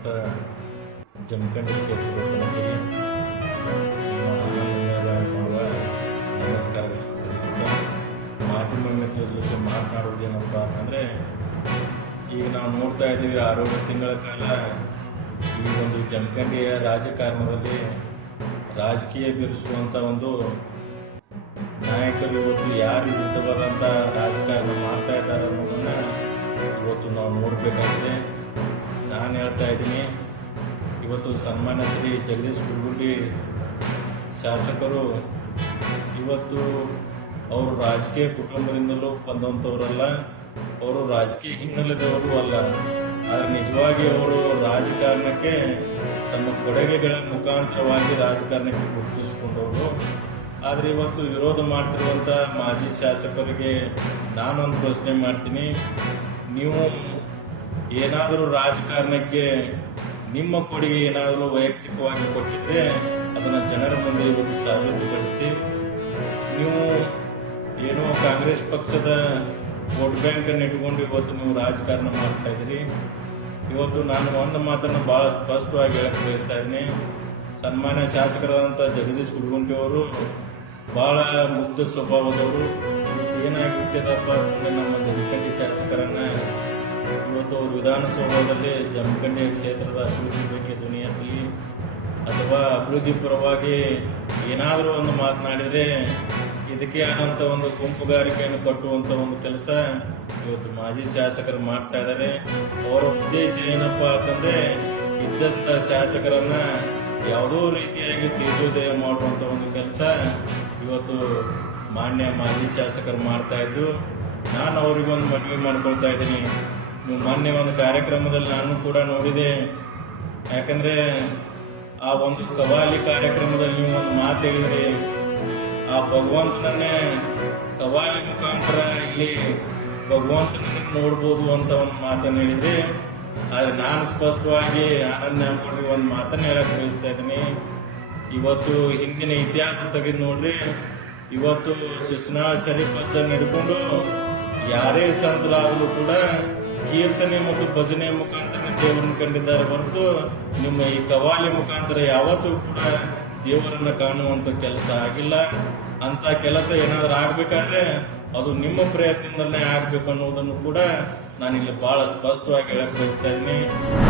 ಸಮಸ್ತ ಜಮಖಂಡಿ ಕ್ಷೇತ್ರದ ಜನತೆಗೆ ಮಾಡುವ ನಮಸ್ಕಾರಗಳು ತಿಳಿಸುತ್ತಾ ಮಾಧ್ಯಮ ಮಿತ್ರರ ಜೊತೆ ಮಾತನಾಡುವುದೇನಪ್ಪ ಅಂತಂದರೆ, ಈಗ ನಾವು ನೋಡ್ತಾ ಇದ್ದೀವಿ 6 ತಿಂಗಳ ಕಾಲ ಈ ಒಂದು ಜಮಖಂಡಿಯ ರಾಜಕಾರಣದಲ್ಲಿ ರಾಜಕೀಯ ಬಿರುಸುವಂಥ ಒಂದು ನಾಯಕರು ಇವತ್ತು ಯಾರು ವಿರುದ್ಧವಾದಂಥ ರಾಜಕಾರಣ ಮಾಡ್ತಾ ಇದ್ದಾರೆ ಅನ್ನೋದನ್ನು ಇವತ್ತು ನಾವು ನೋಡಬೇಕಾಗಿದೆ. ನಾನು ಹೇಳ್ತಾ ಇದ್ದೀನಿ, ಇವತ್ತು ಸನ್ಮಾನ್ಯ ಶ್ರೀ ಜಗದೀಶ್ ಕುಲಗುರ್ಡಿ ಶಾಸಕರು ಇವತ್ತು ಅವರು ರಾಜಕೀಯ ಕುಟುಂಬದಿಂದಲೂ ಬಂದಂಥವರಲ್ಲ, ಅವರು ರಾಜಕೀಯ ಹಿನ್ನೆಲೆದವರು ಅಲ್ಲ. ಆದರೆ ನಿಜವಾಗಿ ಅವರು ರಾಜಕಾರಣಕ್ಕೆ ತಮ್ಮ ಕೊಡುಗೆಗಳ ಮುಖಾಂತರವಾಗಿ ರಾಜಕಾರಣಕ್ಕೆ ಗುರುತಿಸಿಕೊಂಡವರು. ಆದರೆ ಇವತ್ತು ವಿರೋಧ ಮಾಡ್ತಿರುವಂಥ ಮಾಜಿ ಶಾಸಕರಿಗೆ ನಾನೊಂದು ಪ್ರಶ್ನೆ ಮಾಡ್ತೀನಿ. ನೀವು ಏನಾದರೂ ರಾಜಕಾರಣಕ್ಕೆ ನಿಮ್ಮ ಕೊಡುಗೆ ಏನಾದರೂ ವೈಯಕ್ತಿಕವಾಗಿ ಕೊಟ್ಟಿದ್ರೆ ಅದನ್ನು ಜನರ ಮುಂದೆ ಇವತ್ತು ಸಾಬೀತುಪಡಿಸಿ. ನೀವು ಏನೋ ಕಾಂಗ್ರೆಸ್ ಪಕ್ಷದ ವೋಟ್ ಬ್ಯಾಂಕನ್ನು ಇಟ್ಕೊಂಡು ಇವತ್ತು ನೀವು ರಾಜಕಾರಣ ಮಾಡ್ತಾ ಇದ್ದೀರಿ. ಇವತ್ತು ನಾನು ಒಂದು ಮಾತನ್ನು ಭಾಳ ಸ್ಪಷ್ಟವಾಗಿ ಹೇಳಕ್ಕೆ ಬಯಸ್ತಾ ಇದ್ದೀನಿ. ಸನ್ಮಾನ್ಯ ಶಾಸಕರಾದಂಥ ಜಗದೀಶ್ ಕುಲಗುರ್ಡಿ ಅವರು ಭಾಳ ಮುಗ್ಧ ಸ್ವಭಾವದವರು. ಏನಾಗಿಬಿಟ್ಟಿದಪ್ಪ ಅಂತಂದರೆ, ನಮ್ಮ ಜಮಖಂಡಿ ಶಾಸಕರನ್ನು ಇವತ್ತು ಅವರು ವಿಧಾನಸೌಧದಲ್ಲಿ ಜಮಖಂಡಿ ಕ್ಷೇತ್ರದ ಅಭಿವೃದ್ಧಿ ಬಗ್ಗೆ ಧ್ವನಿ ಎತ್ತಲಿ ಅಥವಾ ಅಭಿವೃದ್ಧಿ ಪರವಾಗಿ ಏನಾದರೂ ಒಂದು ಮಾತನಾಡಿದರೆ ಇದಕ್ಕೆ ಆದಂಥ ಒಂದು ಗುಂಪುಗಾರಿಕೆಯನ್ನು ಕಟ್ಟುವಂಥ ಒಂದು ಕೆಲಸ ಇವತ್ತು ಮಾಜಿ ಶಾಸಕರು ಮಾಡ್ತಾ ಇದ್ದಾರೆ. ಅವರ ಉದ್ದೇಶ ಏನಪ್ಪ ಅಂತಂದರೆ, ಇದ್ದಂಥ ಶಾಸಕರನ್ನು ಯಾವುದೋ ರೀತಿಯಾಗಿ ತೇಜೋದಯ ಮಾಡುವಂಥ ಒಂದು ಕೆಲಸ ಇವತ್ತು ಮಾನ್ಯ ಮಾಜಿ ಶಾಸಕರು ಮಾಡ್ತಾಯಿದ್ದು. ನಾನು ಅವರಿಗೊಂದು ಮನವಿ ಮಾಡ್ಕೊಳ್ತಾ ಇದ್ದೀನಿ. ನೀವು ಮೊನ್ನೆ ಒಂದು ಕಾರ್ಯಕ್ರಮದಲ್ಲಿ ನಾನು ಕೂಡ ನೋಡಿದೆ. ಯಾಕಂದರೆ ಆ ಒಂದು ಕವಾಲಿ ಕಾರ್ಯಕ್ರಮದಲ್ಲಿ ನೀವು ಒಂದು ಮಾತು ಹೇಳಿದ್ರಿ, ಆ ಭಗವಂತನನ್ನೇ ಕವಾಲಿ ಮುಖಾಂತರ ಇಲ್ಲಿ ಭಗವಂತನನ್ನೇ ನೋಡ್ಬೋದು ಅಂತ ಒಂದು ಮಾತನ್ನು ಹೇಳಿದ್ರಿ. ಆದರೆ ನಾನು ಸ್ಪಷ್ಟವಾಗಿ ಆನಂದ್ ನ್ಯಾಮಗೌಡರಿಗೆ ಒಂದು ಮಾತನ್ನು ಹೇಳಕ್ಕೆ ಬಯಸ್ತಾ ಇದ್ದೀನಿ. ಇವತ್ತು ಹಿಂದಿನ ಇತಿಹಾಸ ತೆಗೆದು ನೋಡ್ರಿ, ಇವತ್ತು ಶಿಶುನಾಳ ಶರೀಫ್ ಹಿಡ್ಕೊಂಡು ಯಾರೇ ಸಂತರಾದರೂ ಕೂಡ ಕೀರ್ತನೆ ಮತ್ತು ಭಜನೆ ಮುಖಾಂತರ ದೇವರನ್ನು ಕಂಡಿದ್ದಾರೆ ಹೊರತು ನಿಮ್ಮ ಈ ಕವಾಲಿ ಮುಖಾಂತರ ಯಾವತ್ತೂ ಕೂಡ ದೇವರನ್ನು ಕಾಣುವಂಥ ಕೆಲಸ ಆಗಿಲ್ಲ. ಅಂಥ ಕೆಲಸ ಏನಾದರೂ ಆಗಬೇಕಾದ್ರೆ ಅದು ನಿಮ್ಮ ಪ್ರಯತ್ನದಲ್ಲೇ ಆಗಬೇಕು ಅನ್ನೋದನ್ನು ಕೂಡ ನಾನಿಲ್ಲಿ ಭಾಳ ಸ್ಪಷ್ಟವಾಗಿ ಹೇಳಕ್ಕೆ ಬಯಸ್ತಾ ಇದ್ದೀನಿ.